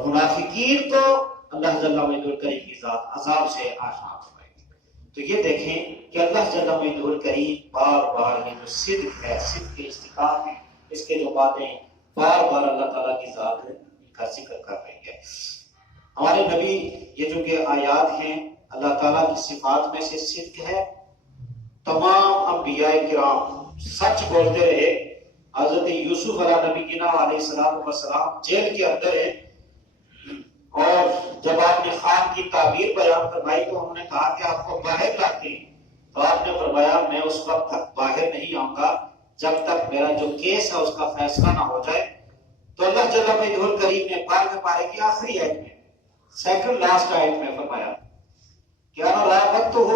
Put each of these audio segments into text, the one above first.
اور منافقین کو اللہ جل وعلا کریم کی ذات عذاب سے آشنا فرمائے گی۔ تو یہ دیکھیں کہ اللہ جل وعلا کریم بار بار یہ جو صدق ہے، صدق کے استقامت ہے، اس کے جو باتیں بار بار اللہ تعالیٰ کی ذات کا ذکر کر رہی ہے۔ ہمارے نبی یہ جو کہ آیات ہیں اللہ تعالیٰ کی صفات میں سے صدق ہے۔ تمام انبیاء کرام سچ بولتے رہے۔ حضرت یوسف علیہ نبی علیہ السلام جیل کے اندر ہیں، اور جب آپ نے خواب کی تعبیر بیان فرمائی تو انہوں نے کہا کہ آپ کو باہر لاتے ہیں، تو آپ نے فرمایا میں اس وقت تک باہر نہیں آؤں گا جب تک میرا جو کیس ہے اس کا فیصلہ نہ ہو جائے۔ تو اللہ جل وعلا کریم نے پارے کی آخری آیت میں، سیکنڈ لاسٹ آیت میں فرمایا کہ انا راودتہ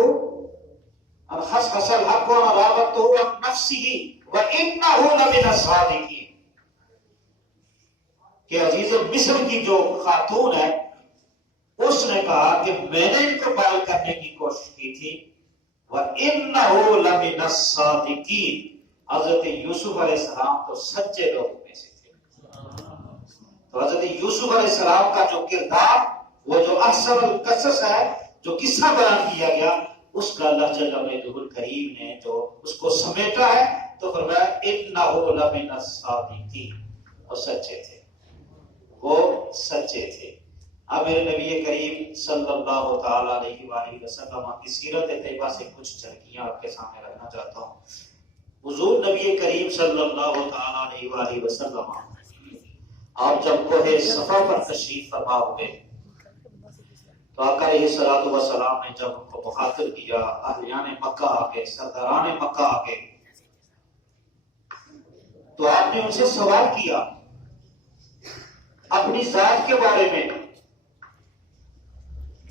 ان خصخص الحق وانا راودتہ عن نفسہ وانہ لمن الصادقین، کہ عزیز مصر کی جو خاتون ہے اس نے کہا کہ میں نے ان کو بال کرنے کی کوشش کی تھی، وَإِنَّهُ لَمِنَ الصَّادِقِينَ، حضرت یوسف علیہ السلام تو سچے لوگوں میں سے تھے۔ تو حضرت یوسف علیہ السلام کا جو کردار، وہ جو احسن القصص ہے، جو قصہ بیان کیا گیا، اس کا اللہ جل وعلا کریم نے جو اس کو سمیٹا ہے تو فرمایا إِنَّهُ لَمِنَ الصَّادِقِينَ، وہ سچے تھے، وہ سچے تھے۔ اب میرے نبی کریم صلی اللہ تعالی علیہ وآلہ وسلم کی سیرت طیبہ سے کچھ جھلکیاں آپ کے سامنے رکھنا چاہتا ہوں۔ حضور نبی کریم صلی اللہ تعالی علیہ وآلہ وسلم آپ جب کوہ صفا پر تشریف فرما ہوئے تو آقا علیہ الصلوۃ والسلام نے جب ان کو مخاطب کیا، اہلیان مکہ آ کے، سرداران مکہ آ کے، تو آپ نے ان سے سوال کیا اپنی ذات کے بارے میں۔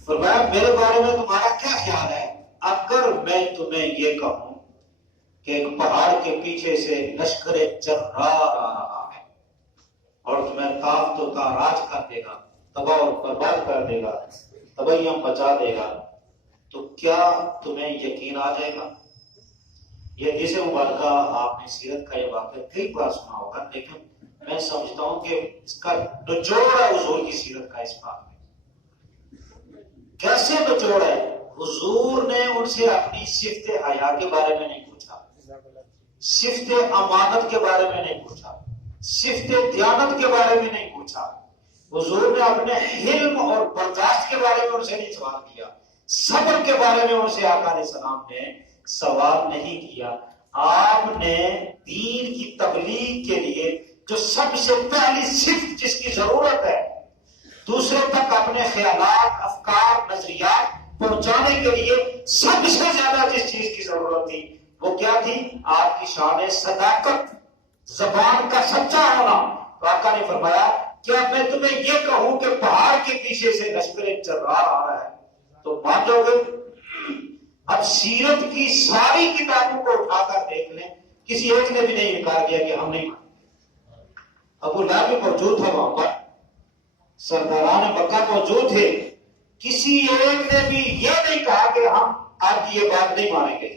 فرمایا میرے بارے میں تمہارا کیا خیال ہے؟ اگر میں تمہیں یہ کہوں کہ ایک پہاڑ کے پیچھے سے لشکر جرار آ رہا ہے اور تمہیں تاخت و تاراج کر دے گا، تباہ و برباد کر دے گا، تباہیاں بچا دے گا، تو کیا تمہیں یقین آ جائے گا؟ یہ حدیث مبارکہ آپ نے سیرت کا یہ واقعہ کئی بار سنا ہوگا، لیکن میں سمجھتا ہوں کہ اس کا نچوڑ ہے حضور کی سیرت کا اس بات میں۔ کیسے نچوڑ ہے؟ حضور نے ان سے اپنی صفت حیا کے بارے میں نہیں پوچھا، صفت امانت کے بارے میں نہیں پوچھا، صفت دیانت کے بارے میں نہیں پوچھا۔ حضور نے اپنے حلم اور برداشت کے بارے میں ان سے نہیں سوال کیا، صبر کے بارے میں ان سے آقا علیہ السلام نے سوال نہیں کیا۔ آپ نے دین کی تبلیغ کے لیے جو سب سے پہلی صفت جس کی ضرورت ہے دوسرے تک اپنے خیالات، افکار، نظریات پہنچانے کے لیے سب سے زیادہ جس چیز کی ضرورت تھی وہ کیا تھی؟ آپ کی شان صداقت، زبان کا سچا ہونا۔ تو آقا نے فرمایا کیا میں تمہیں یہ کہوں کہ پہاڑ کے پیچھے سے لشکر جرار آ رہا ہے تو مان جاؤ گے؟ اب سیرت کی ساری کتابوں کو اٹھا کر دیکھ لیں، کسی ایک نے بھی نہیں انکار کیا کہ ہم نہیں مانتے۔ ابو لہب بھی موجود تھا وہاں پر، سرداران مکہ موجود تھے، کسی ایک نے بھی یہ نہیں کہا کہ ہم آپ کی یہ بات نہیں مانیں گے۔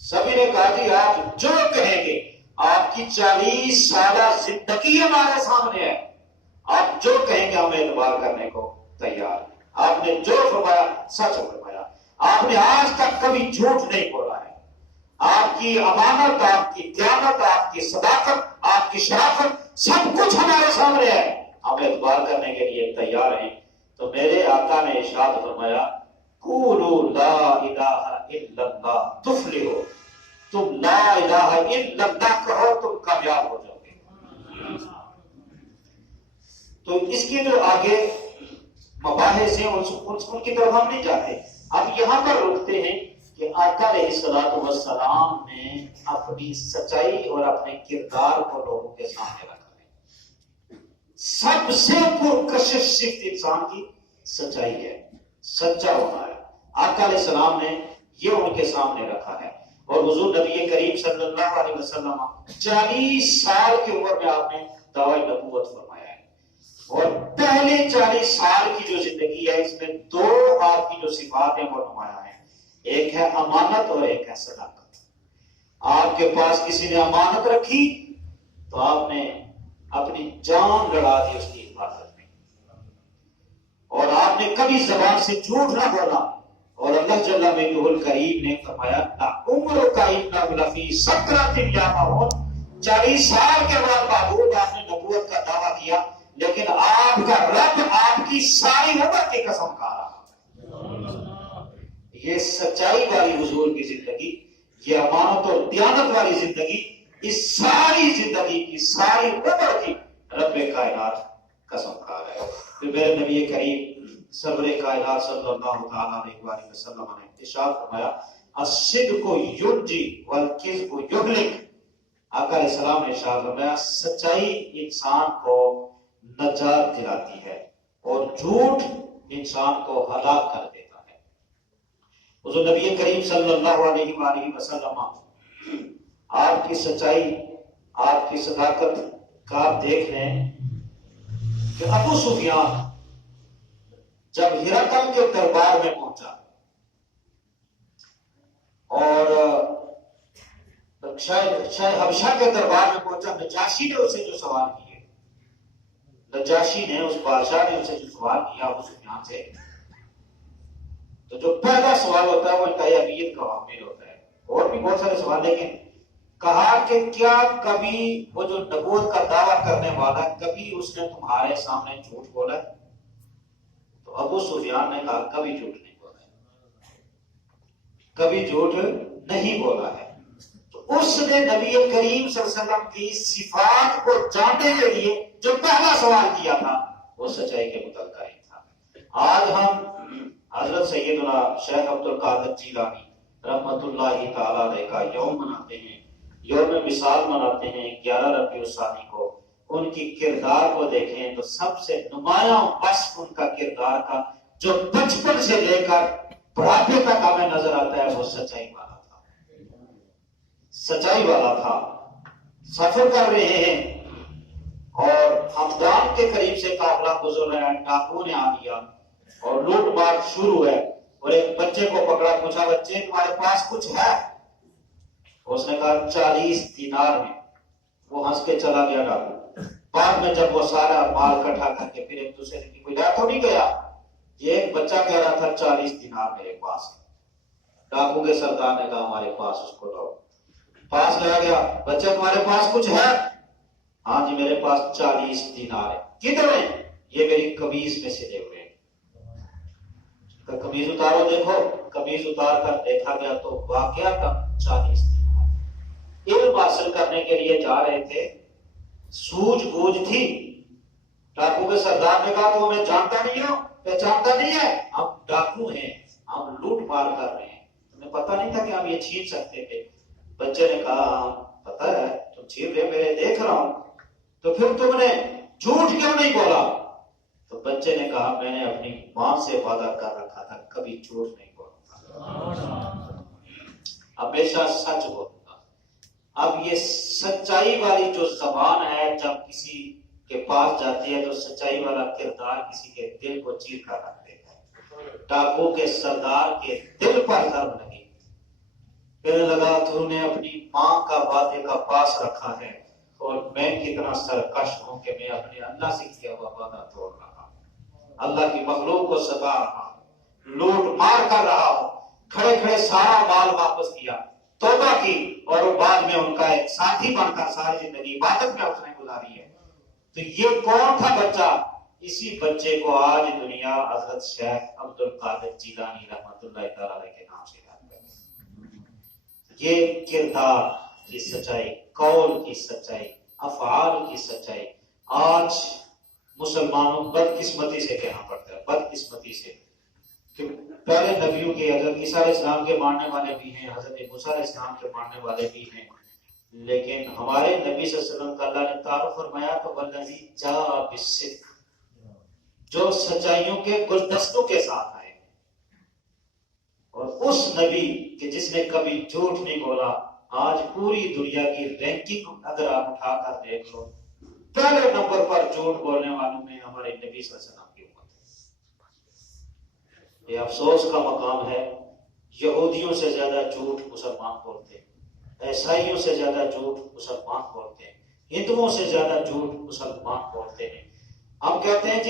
سبھی نے کہا جی آپ جو کہیں گے، آپ کی 40 سالہ زندگی ہمارے سامنے ہے، آپ جو کہیں گے ہم اعتبار کرنے کو تیار ہیں۔ آپ نے جو فرمایا سچ فرمایا، آپ نے آج تک کبھی جھوٹ نہیں بولا ہے۔ آپ کی امانت، آپ کی دیانت، آپ کی صداقت، آپ کی شرافت سب کچھ ہمارے سامنے ہے، ہم اعتبار کرنے کے لیے تیار ہیں۔ تو میرے آقا نے ارشاد فرمایا قولوا لا الہ الا اللہ تفلحوا، تم لا الہ الا اللہ کہو تم کامیاب ہو جاؤ گے۔ تو اس کی جو آگے مباحث ہیں ان کی طرف ہم نہیں جاتے، اب یہاں پر رکتے ہیں کہ آقا علیہ الصلوۃ والسلام نے اپنی سچائی اور اپنے کردار کو لوگوں کے سامنے رکھا ہے۔ سب سے پرکشش صفت انسان کی سچائی ہے، سچا ہونا ہے۔ آقا علیہ السلام نے یہ ان کے سامنے رکھا ہے، اور حضور نبی کریم صلی اللہ علیہ وسلم 40 سال کی عمر میں آپ نے دعوی نبوت فرمایا ہے، اور پہلے 40 سال کی جو زندگی ہے اس میں 2 آپ کی جو صفات ہیں وہ نمایاں ہیں، ایک ہے امانت اور ایک ہے صداقت۔ آپ کے پاس کسی نے امانت رکھی تو آپ نے اپنی جان لڑا دی اس کی حفاظت میں۔ اور آپ نے کبھی زبان سے جھوٹ نہ بولا. اور اللہ جل وعلا الکریم نے فرمایا عمر کا لفی 17 یامہون، 40 سال کے بعد معبود آپ نے نبوت کا دعویٰ کیا، لیکن آپ کا رب آپ کی ساری عمر کی قسم کھا رہا. یہ سچائی والی حضور کی زندگی، یہ امانت اور دیانت والی زندگی، اس ساری زندگی کی ساری عمر کی رب کائنات قسم کھا رہا ہے. پھر میرے نبی کریم سرور کائنات صلی اللہ تعالیٰ علیہ وآلہ وسلم نے ارشاد فرمایا الصدق ینجی والکذب یہلک. آقا علیہ السلام نے ارشاد فرمایا سچائی انسان کو نجات دلاتی ہے اور جھوٹ انسان کو ہلاک کر دیتا ہے. حضور نبی کریم صلی اللہ علیہ وآلہ وسلم آپ کی سچائی، آپ کی صداقت کا آپ دیکھ رہے ہیں کہ ابو سفیان جب ہرقل کے دربار میں پہنچا اور شاید حبشہ کے دربار میں پہنچا، نجاشی نے اسے جو سوال کیے، نجاشی نے اس بادشاہ نے اسے جو سوال کیا ابو سفیان سے، تو جو پہلا سوال ہوتا ہے وہ تیمیت کا حامل ہوتا ہے، اور بھی بہت سارے سوال، لیکن کہا کہ کیا کبھی وہ جو نبوت کا دعویٰ کرنے والا ہے کبھی اس نے تمہارے سامنے جھوٹ بولا ہے؟ تو ابو سفیان نے کہا کبھی جھوٹ نہیں بولا ہے، کبھی جھوٹ نہیں بولا ہے. تو اس نے نبی کریم صلی اللہ علیہ وسلم کی صفات کو جاننے کے لیے جو پہلا سوال کیا تھا وہ سچائی کے متعلق ہی تھا. آج ہم حضرت سیدنا شیخ عبد القادر جیلانی رحمۃ اللہ تعالی علیہ کا یوم مناتے ہیں، یوم وصال مناتے ہیں 11 ربیع الثانی کو. ان کی کردار کو دیکھیں تو سب سے نمایاں وصف ان کا کردار کا جو بچپن سے لے کر بڑھاپے تک ہمیں نظر آتا ہے وہ سچائی والا تھا، سچائی والا تھا. سفر کر رہے ہیں اور ہمدان کے قریب سے قافلہ گزر رہا ہے، ڈاکو نے آ لیا اور لوٹ مار شروع ہے، اور ایک بچے کو پکڑا، پوچھا بچے تمہارے پاس کچھ ہے؟ اس نے کہا 40 دینار میں. وہ ہنس کے چلا گیا ڈاکو. بعد میں جب وہ سارا مال اکٹھا کر کے پھر ایک دوسرے کی کوئی تو نہیں گیا، یہ ایک بچہ کہہ رہا تھا 40 دینار میرے پاس ہے. ڈاکو کے سردار نے کہا ہمارے پاس، اس کو لاؤ. پاس لیا گیا، بچہ تمہارے پاس کچھ ہے؟ ہاں جی میرے پاس 40 دینار ہے. کدھر ہیں؟ یہ میری قمیض میں سلے ہوئے ہیں. قمیض اتارو دیکھو. قمیض اتار کر دیکھا گیا تو واقعہ تھا 40 دینار. علم حاصل کرنے کے لیے جا رہے تھے، سوجھ بوجھ تھی. ڈاکو کے سردار نے کہا تو ہمیں جانتا نہیں ہو، پہچانتا نہیں ہے؟ ہم ڈاکو ہیں، ہم لوٹ مار کر رہے ہیں، تمہیں پتہ نہیں تھا کہ ہم یہ چھین سکتے تھے؟ بچے نے کہا ہاں پتہ ہے، تم چھین رہے میرے دیکھ رہا ہوں، تو پھر تم نے جھوٹ کیوں نہیں بولا؟ تو بچے نے کہا میں نے اپنی ماں سے وعدہ کر رکھا تھا کبھی جھوٹ نہیں بولوں، ہمیشہ سچ بولوں گا. اب یہ سچائی والی جو زبان ہے جب کسی کے پاس جاتی ہے تو سچائی والا کردار کسی کے دل کو چیر کر رکھ دیتا ہے. ڈاکو کے سردار کے دل پر ضرب لگی، کہنے لگا تو نے اپنی ماں کا وعدے کا پاس رکھا ہے اور میں کتنا سرکش ہوں کہ میں اپنے اللہ سے کیا ہوا وعدہ توڑ رہا ہوں، اللہ کی مخلوق کو ستا رہا ہوں، لوٹ مار کر رہا ہوں، کھڑے کھڑے سارا مال واپس کیا، توبہ کی، اور بعد میں ان کا ایک ساتھی بن کر ساری زندگی عبادت میں اس نے گزاری ہے. تو یہ کون تھا بچہ؟ اسی بچے کو آج دنیا حضرت شیخ عبد القادر جیلانی رحمۃ اللہ تعالی کے نام سے یاد کرتی ہے. یہ کردار کی سچائی، قول کی سچائی، افعال کی سچائی آج مسلمانوں بدقسمتی سے کہنا پڑتا ہے، بدقسمتی سے. پہلے نبیوں کے حضرت عیسیٰ علیہ السلام کے ماننے والے بھی ہیں، حضرت موسیٰ علیہ السلام کے ماننے والے بھی ہیں، لیکن ہمارے نبی صلی اللہ علیہ وسلم کا اللہ نے تعارف فرمایا تو والذی جاء بالصدق، جو سچائیوں کے گلدستوں کے ساتھ آئے. اور اس نبی کہ جس نے کبھی جھوٹ نہیں بولا، آج پوری دنیا کی رینکنگ اگر آپ اٹھا کر دیکھ لو، پہلے نمبر پر جھوٹ بولنے والوں میں ہمارے نبی صلی اللہ علیہ وسلم کی امت ہے. یہ افسوس کا مقام ہے، یہودیوں سے زیادہ جھوٹ مسلمان بولتے ہیں، عیسائیوں سے زیادہ جھوٹ مسلمان بولتے ہیں، ہندوؤں سے زیادہ جھوٹ مسلمان بولتے ہیں. ہم کہتے ہیں جی